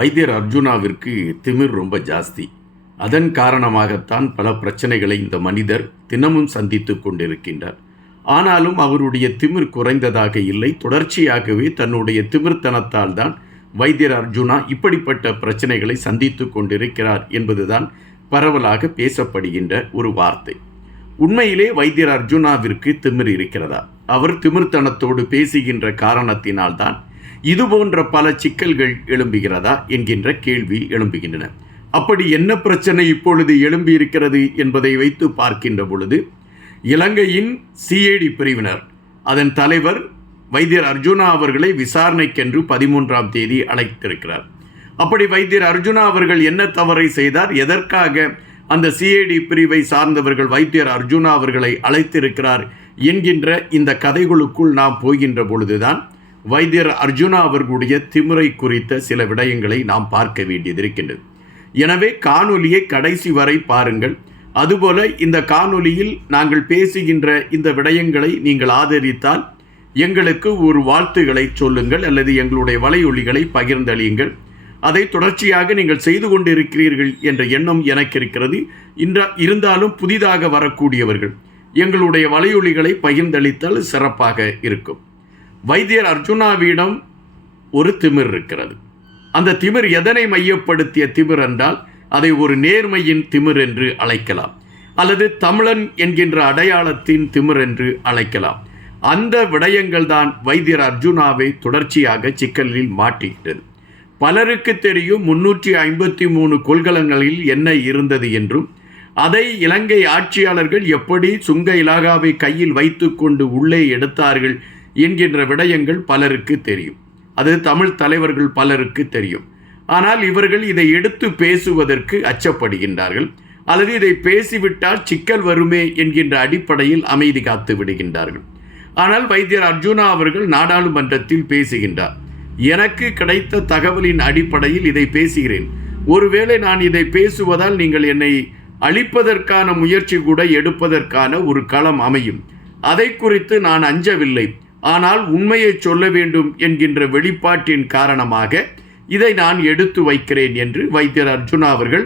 வைத்தியர் அர்ஜுனாவிற்கு திமிர் ரொம்ப ஜாஸ்தி. அதன் காரணமாகத்தான் பல பிரச்சனைகளை இந்த மனிதர் தினமும் சந்தித்து கொண்டிருக்கின்றார். ஆனாலும் அவருடைய திமிர் குறைந்ததாக இல்லை. தொடர்ச்சியாகவே தன்னுடைய திமிர்த்தனத்தால் தான் வைத்தியர் அர்ஜுனா இப்படிப்பட்ட பிரச்சனைகளை சந்தித்து கொண்டிருக்கிறார் என்பதுதான் பரவலாக பேசப்படுகின்ற ஒரு வார்த்தை. உண்மையிலே வைத்தியர் அர்ஜுனாவிற்கு திமிர் இருக்கிறதா? அவர் திமிர்த்தனத்தோடு பேசுகின்ற காரணத்தினால்தான் இதுபோன்ற பல சிக்கல்கள் எழும்புகிறதா என்கின்ற கேள்வி எழும்புகின்றன. அப்படி என்ன பிரச்சனை இப்பொழுது எழும்பியிருக்கிறது என்பதை வைத்து பார்க்கின்ற பொழுது, இலங்கையின் சிஐடி பிரிவினர் அதன் தலைவர் வைத்தியர் அர்ஜுனா அவர்களை விசாரணைக்கென்று 13ஆம் தேதி அழைத்திருக்கிறார். அப்படி வைத்தியர் அர்ஜுனா அவர்கள் என்ன தவறை செய்தார், எதற்காக அந்த சிஐடி பிரிவை சார்ந்தவர்கள் வைத்தியர் அர்ஜுனா அவர்களை அழைத்திருக்கிறார் என்கின்ற இந்த கதைகளுக்குள் நாம் போகின்ற பொழுதுதான் வைத்தியர் அர்ஜுனா அவர்களுடைய திமிரை குறித்த சில விடயங்களை நாம் பார்க்க வேண்டியதிருக்கின்றது. எனவே காணொலியை கடைசி வரை பாருங்கள். அதுபோல இந்த காணொலியில் நாங்கள் பேசுகின்ற இந்த விடயங்களை நீங்கள் ஆதரித்தால் எங்களுக்கு ஒரு வாழ்த்துக்களை சொல்லுங்கள், அல்லது எங்களுடைய வலையொலிகளை பகிர்ந்தளியுங்கள். அதை தொடர்ச்சியாக நீங்கள் செய்து கொண்டிருக்கிறீர்கள் என்ற எண்ணம் எனக்கு இருக்கிறது. இருந்தாலும் புதிதாக வரக்கூடியவர்கள் எங்களுடைய வலையொலிகளை பகிர்ந்தளித்தால் சிறப்பாக இருக்கும். வைத்தியர் அர்ஜுனாவிடம் ஒரு திமிர் இருக்கிறது. அந்த திமிர் எதனை மையப்படுத்திய திமிர் என்றால் அதை ஒரு நேர்மையின் திமிர் என்று அழைக்கலாம், அல்லது தமிழன் என்கின்ற அடையாளத்தின் திமிர் என்று அழைக்கலாம். அந்த விடயங்கள் தான் வைத்தியர் அர்ஜுனாவை தொடர்ச்சியாக சிக்கலில் மாட்டிக்கிட்டது. பலருக்கு தெரியும் 353 கொள்கலங்களில் என்ன இருந்தது என்றும், அதை இலங்கை ஆட்சியாளர்கள் எப்படி சுங்க இலாகாவை கையில் வைத்து கொண்டு உள்ளே எடுத்தார்கள் என்கின்ற விடயங்கள் பலருக்கு தெரியும். அது தமிழ் தலைவர்கள் பலருக்கு தெரியும். ஆனால் இவர்கள் இதை எடுத்து பேசுவதற்கு அச்சப்படுகின்றார்கள், அல்லது இதை பேசிவிட்டால் சிக்கல் வருமே என்கின்ற அடிப்படையில் அமைதி காத்து விடுகின்றார்கள். ஆனால் வைத்தியர் அர்ஜுனா அவர்கள் நாடாளுமன்றத்தில் பேசுகின்றார். எனக்கு கிடைத்த தகவலின் அடிப்படையில் இதை பேசுகிறேன். ஒருவேளை நான் இதை பேசுவதால் நீங்கள் என்னை அழிப்பதற்கான முயற்சி கூட எடுப்பதற்கான ஒரு களம் அமையும். அதை குறித்து நான் அஞ்சவில்லை. ஆனால் உண்மையை சொல்ல வேண்டும் என்கின்ற வெளிப்பாட்டின் காரணமாக இதை நான் எடுத்து வைக்கிறேன் என்று வைத்தியர் அர்ஜுனா அவர்கள்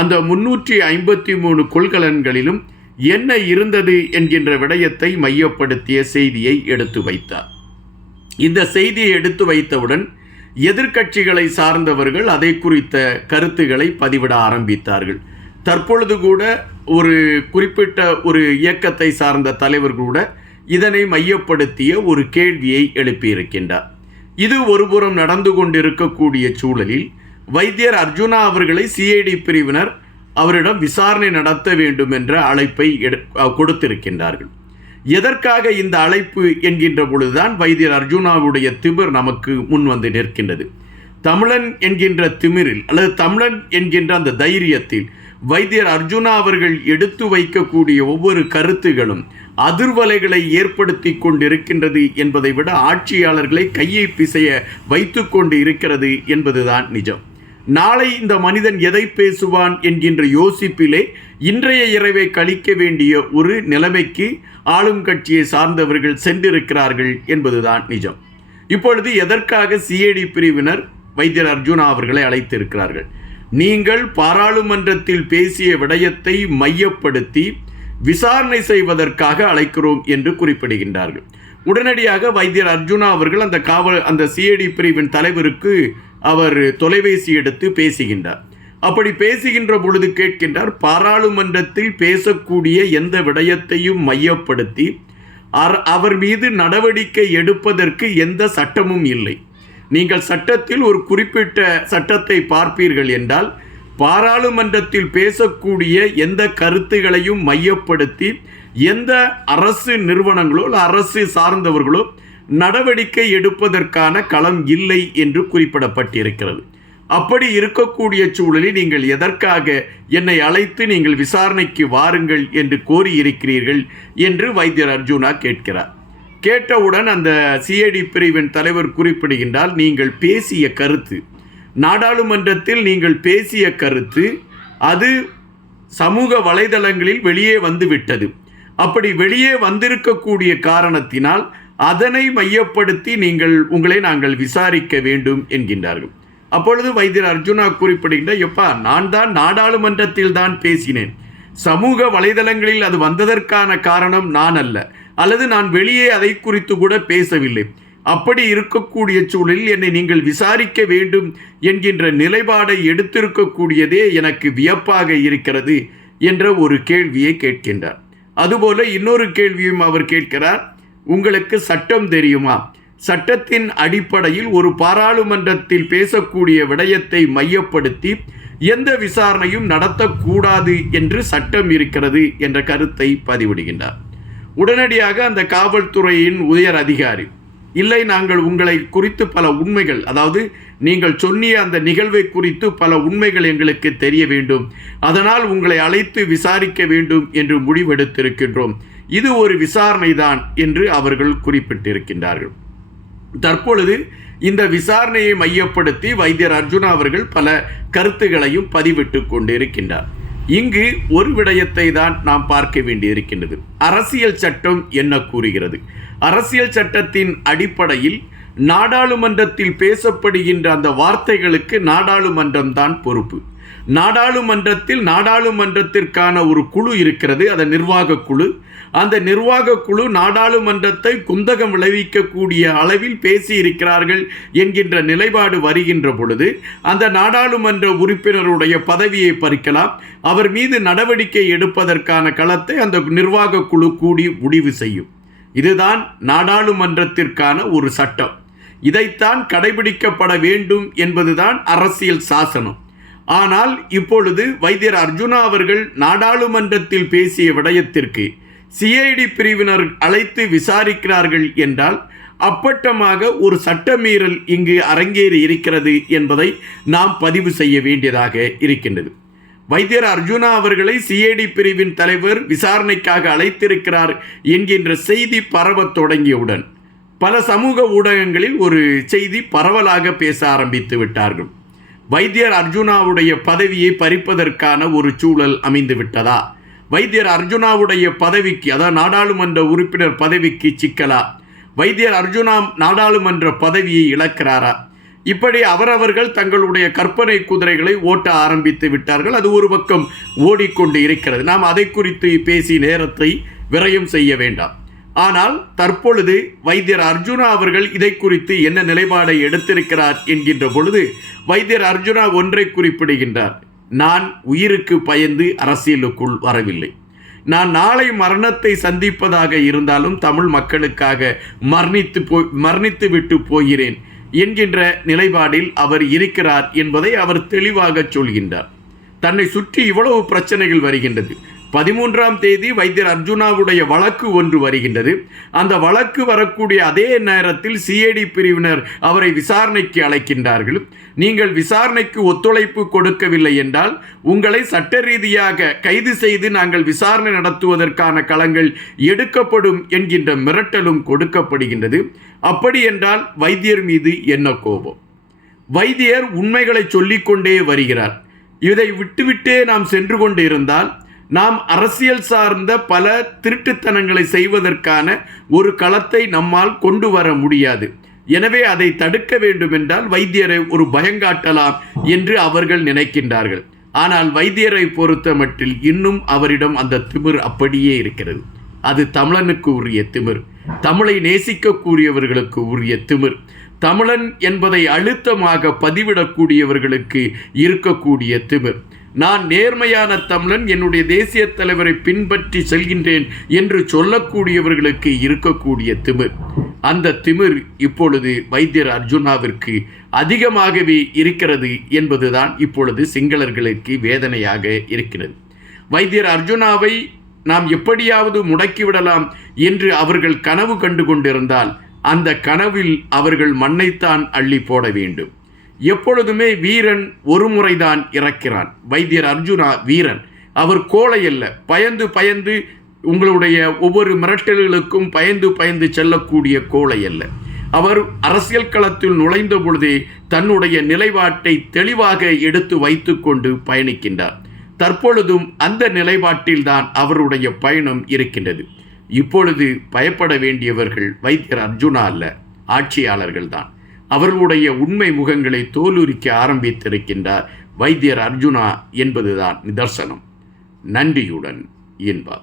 அந்த 353 கொள்கலன்களிலும் என்ன இருந்தது என்கின்ற விடயத்தை மையப்படுத்திய செய்தியை எடுத்து வைத்தார். இந்த செய்தியை எடுத்து வைத்தவுடன் எதிர்க்கட்சிகளை சார்ந்தவர்கள் அதை குறித்த கருத்துக்களை பதிவிட ஆரம்பித்தார்கள். தற்பொழுது கூட ஒரு குறிப்பிட்ட ஒரு இயக்கத்தை சார்ந்த தலைவர் கூட இதனை மையப்படுத்திய ஒரு கேள்வியை எழுப்பியிருக்கின்றார். இது ஒருபுறம் நடந்து கொண்டிருக்கக்கூடிய சூழலில் வைத்தியர் அர்ஜுனா அவர்களை சிஐடி பிரிவினர் அவரிடம் விசாரணை நடத்த வேண்டும் என்ற அழைப்பை கொடுத்திருக்கின்றார்கள். எதற்காக இந்த அழைப்பு என்கின்ற பொழுதுதான் வைத்தியர் அர்ஜுனாவுடைய திமிர் நமக்கு முன் வந்து நிற்கின்றது. தமிழன் என்கின்ற திமிரில், அல்லது தமிழன் என்கின்ற அந்த தைரியத்தில் வைத்தியர் அர்ஜுனா அவர்கள் எடுத்து வைக்கக்கூடிய ஒவ்வொரு கருத்துகளும் அதிர்வலைகளை ஏற்படுத்தி கொண்டிருக்கின்றது என்பதை விட ஆட்சியாளர்களை கையை பிசைய வைத்து கொண்டு இருக்கிறது என்பதுதான் நிஜம். நாளை இந்த மனிதன் எதை பேசுவான் என்கின்ற யோசிப்பிலே இன்றைய இரவை கழிக்க வேண்டிய ஒரு நிலைமைக்கு ஆளும் கட்சியை சார்ந்தவர்கள் சென்றிருக்கிறார்கள் என்பதுதான் நிஜம். இப்பொழுது எதற்காக சிஐடி பிரிவினர் வைத்தியர் அர்ஜுனா அவர்களை அழைத்திருக்கிறார்கள்? நீங்கள் பாராளுமன்றத்தில் பேசிய விடயத்தை மையப்படுத்தி விசாரணை செய்வதற்காக அழைக்கிறோம் என்று குறிப்பிடுகின்றார்கள். உடனடியாக வைத்தியர் அர்ஜுனா அவர்கள் அந்த சிஐடி பிரிவின் தலைவருக்கு அவர் தொலைபேசி எடுத்து பேசுகின்றார். அப்படி பேசுகின்ற பொழுது கேட்கின்றார், பாராளுமன்றத்தில் பேசக்கூடிய எந்த விடயத்தையும் மையப்படுத்தி அவர் மீது நடவடிக்கை எடுப்பதற்கு எந்த சட்டமும் இல்லை. நீங்கள் சட்டத்தில் ஒரு குறிப்பிட்ட சட்டத்தை பார்ப்பீர்கள் என்றால், பாராளுமன்றத்தில் பேசக்கூடிய எந்த கருத்துகளையும் மையப்படுத்தி எந்த அரசு நிறுவனங்களோ அரசு சார்ந்தவர்களோ நடவடிக்கை எடுப்பதற்கான களம் இல்லை என்று குறிப்பிடப்பட்டிருக்கிறது. அப்படி இருக்கக்கூடிய சூழலில் நீங்கள் எதற்காக என்னை அழைத்து நீங்கள் விசாரணைக்கு வாருங்கள் என்று கோரியிருக்கிறீர்கள் என்று வைத்தியர் அர்ஜுனா கேட்கிறார். கேட்டவுடன் அந்த சிஐடி பிரிவின் தலைவர் குறிப்பிடுகின்றால், நீங்கள் பேசிய கருத்து, நாடாளுமன்றத்தில் நீங்கள் பேசிய கருத்து அது சமூக வலைதளங்களில் வெளியே வந்துவிட்டது. அப்படி வெளியே வந்திருக்கக்கூடிய காரணத்தினால் அதனை மையப்படுத்தி உங்களை நாங்கள் விசாரிக்க வேண்டும் என்கின்றார்கள். அப்பொழுது வைத்தியர் அர்ஜுனா குறிப்பிடுகின்ற, எப்பா, நான் தான் நாடாளுமன்றத்தில் தான் பேசினேன், சமூக வலைதளங்களில் அது வந்ததற்கான காரணம் நான் அல்ல, அல்லது நான் வெளியே அதை குறித்து கூட பேசவில்லை. அப்படி இருக்கக்கூடிய சூழலில் என்னை நீங்கள் விசாரிக்க வேண்டும் என்கின்ற நிலைப்பாடை எடுத்திருக்கக்கூடியதே எனக்கு வியப்பாக இருக்கிறது என்ற ஒரு கேள்வியை கேட்கின்றார். அதுபோல இன்னொரு கேள்வியும் அவர் கேட்கிறார், உங்களுக்கு சட்டம் தெரியுமா? சட்டத்தின் அடிப்படையில் ஒரு பாராளுமன்றத்தில் பேசக்கூடிய விடயத்தை மையப்படுத்தி எந்த விசாரணையும் நடத்தக்கூடாது என்று சட்டம் இருக்கிறது என்ற கருத்தை பதிவிடுகின்றார். உடனடியாக அந்த காவல்துறையின் உயர் அதிகாரி, இல்லை, நாங்கள் உங்களை குறித்து பல உண்மைகள், அதாவது நீங்கள் சொன்னிய அந்த நிகழ்வை குறித்து பல உண்மைகள் எங்களுக்கு தெரிய வேண்டும், அதனால் உங்களை அழைத்து விசாரிக்க வேண்டும் என்று முடிவெடுத்திருக்கின்றோம், இது ஒரு விசாரணை தான் என்று அவர்கள் குறிப்பிட்டிருக்கின்றார்கள். தற்பொழுது இந்த விசாரணையை மையப்படுத்தி வைத்தியர் அர்ஜுனா அவர்கள் பல கருத்துகளையும் பதிவிட்டு கொண்டிருக்கின்றார். இங்கு ஒரு விடயத்தை தான் நாம் பார்க்க வேண்டியிருக்கின்றது. அரசியல் சட்டம் என்ன கூறுகிறது? அரசியல் சட்டத்தின் அடிப்படையில் நாடாளுமன்றத்தில் பேசப்படுகின்ற அந்த வார்த்தைகளுக்கு நாடாளுமன்றம் தான் பொறுப்பு. நாடாளுமன்றத்திற்கான ஒரு குழு இருக்கிறது, அது நிர்வாக குழு. அந்த நிர்வாக குழு நாடாளுமன்றத்தை குந்தகம் விளைவிக்கக்கூடிய அளவில் பேசியிருக்கிறார்கள் என்கின்ற நிலைப்பாடு வருகின்ற பொழுது அந்த நாடாளுமன்ற உறுப்பினருடைய பதவியை பறிக்கலாம், அவர் மீது நடவடிக்கை எடுப்பதற்கான களத்தை அந்த நிர்வாக குழு கூடி முடிவு செய்யும். இதுதான் நாடாளுமன்றத்திற்கான ஒரு சட்டம். இதைத்தான் கடைபிடிக்கப்பட வேண்டும் என்பதுதான் அரசியல் சாசனம். ஆனால் இப்பொழுது வைத்தியர் அர்ஜுனா அவர்கள் நாடாளுமன்றத்தில் பேசிய விடயத்திற்கு சிஐடி பிரிவினர் அழைத்து விசாரிக்கிறார்கள் என்றால் அப்பட்டமாக ஒரு சட்டமீறல் இங்கு அரங்கேறி இருக்கிறது என்பதை நாம் பதிவு செய்ய வேண்டியதாக இருக்கின்றது. வைத்தியர் அர்ஜுனா அவர்களை சிஐடி பிரிவின் தலைவர் விசாரணைக்காக அழைத்திருக்கிறார் என்கின்ற செய்தி பரவத் தொடங்கியவுடன் பல சமூக ஊடகங்களில் ஒரு செய்தி பரவலாக பேச ஆரம்பித்து விட்டார்கள். வைத்தியர் அர்ஜுனாவுடைய பதவியை பறிப்பதற்கான ஒரு சூழல் அமைந்து விட்டதா? வைத்தியர் அர்ஜுனாவுடைய பதவிக்கு, அதாவது நாடாளுமன்ற உறுப்பினர் பதவிக்கு சிக்கலா? வைத்தியர் அர்ஜுனா நாடாளுமன்ற பதவியை இழக்கிறாரா? இப்படி அவரவர்கள் தங்களுடைய கற்பனை குதிரைகளை ஓட்ட ஆரம்பித்து விட்டார்கள். அது ஒரு பக்கம் ஓடிக்கொண்டு இருக்கிறது. நாம் அதை குறித்து பேசி நேரத்தை விரயம் செய்ய வேண்டாம். ஆனால் தற்பொழுது வைத்தியர் அர்ஜுனா அவர்கள் இதை குறித்து என்ன நிலைப்பாடை எடுத்திருக்கிறார் என்கின்ற பொழுது வைத்தியர் அர்ஜுனா ஒன்றை குறிப்பிடுகின்றார், நான் உயிருக்கு பயந்து அரசியலுக்குள் வரவில்லை. நான் நாளை மரணத்தை சந்திப்பதாக இருந்தாலும் தமிழ் மக்களுக்காக மரணித்து விட்டு போகிறேன் என்கின்ற நிலைப்பாடில் அவர் இருக்கிறார் என்பதை அவர் தெளிவாக சொல்கின்றார். தன்னை சுற்றி இவ்வளவு பிரச்சனைகள் வருகின்றது. 13ஆம் தேதி வைத்தியர் அர்ஜுனாவுடைய வழக்கு ஒன்று வருகின்றது. அந்த வழக்கு வரக்கூடிய அதே நேரத்தில் சிஐடி பிரிவினர் அவரை விசாரணைக்கு அழைக்கின்றார்கள். நீங்கள் விசாரணைக்கு ஒத்துழைப்பு கொடுக்கவில்லை என்றால் உங்களை சட்ட ரீதியாக கைது செய்து நாங்கள் விசாரணை நடத்துவதற்கான களங்கள் எடுக்கப்படும் என்கின்ற மிரட்டலும் கொடுக்கப்படுகின்றது. அப்படி என்றால் வைத்தியர் மீது என்ன கோபம்? வைத்தியர் உண்மைகளை சொல்லிக்கொண்டே வருகிறார். இதை விட்டுவிட்டே நாம் சென்று கொண்டு இருந்தால் நாம் அரசியல் சார்ந்த பல திருட்டுத்தனங்களை செய்வதற்கான ஒரு களத்தை நம்மால் கொண்டு வர முடியாது. எனவே அதை தடுக்க வேண்டும் என்றால் வைத்தியரை ஒரு பயங்காட்டலாம் என்று அவர்கள் நினைக்கின்றார்கள். ஆனால் வைத்தியரை பொறுத்த மட்டில் இன்னும் அவரிடம் அந்த திமிர் அப்படியே இருக்கிறது. அது தமிழனுக்கு உரிய திமிர், தமிழை நேசிக்கக்கூடியவர்களுக்கு உரிய திமிர், தமிழன் என்பதை அழுத்தமாக பதிவிடக்கூடியவர்களுக்கு இருக்கக்கூடிய திமிர். நான் நேர்மையான தமிழன், என்னுடைய தேசிய தலைவரை பின்பற்றி செல்கின்றேன் என்று சொல்லக்கூடியவர்களுக்கு இருக்கக்கூடிய திமிர், அந்த திமிர் இப்பொழுது வைத்தியர் அர்ஜுனாவிற்கு அதிகமாகவே இருக்கிறது என்பதுதான் இப்பொழுது சிங்களர்களுக்கு வேதனையாக இருக்கிறது. வைத்தியர் அர்ஜுனாவை நாம் எப்படியாவது முடக்கிவிடலாம் என்று அவர்கள் கனவு கண்டு கொண்டிருந்தால் அந்த கனவில் அவர்கள் மண்ணைத்தான் அள்ளி போட வேண்டும். எப்பொழுதுமே வீரன் ஒரு முறைதான் இறக்கிறான். வைத்தியர் அர்ஜுனா வீரன், அவர் கோழை அல்ல. பயந்து உங்களுடைய ஒவ்வொரு மிரட்டல்களுக்கும் பயந்து செல்லக்கூடிய கோழை அல்ல. அவர் அரசியல் களத்தில் நுழைந்த பொழுதே தன்னுடைய நிலைப்பாட்டை தெளிவாக எடுத்து வைத்து கொண்டு பயணிக்கின்றார். தற்பொழுதும் அந்த நிலைப்பாட்டில்தான் அவருடைய பயணம் இருக்கின்றது. இப்பொழுது பயப்பட வேண்டியவர்கள் வைத்தியர் அர்ஜுனா அல்ல, ஆட்சியாளர்கள் தான். அவர்களுடைய உண்மை முகங்களை தோலுரிக்க ஆரம்பித்திருக்கின்றார் வைத்தியர் அர்ஜுனா என்பதுதான் நிதர்சனம். நன்றியுடன் இன்பா.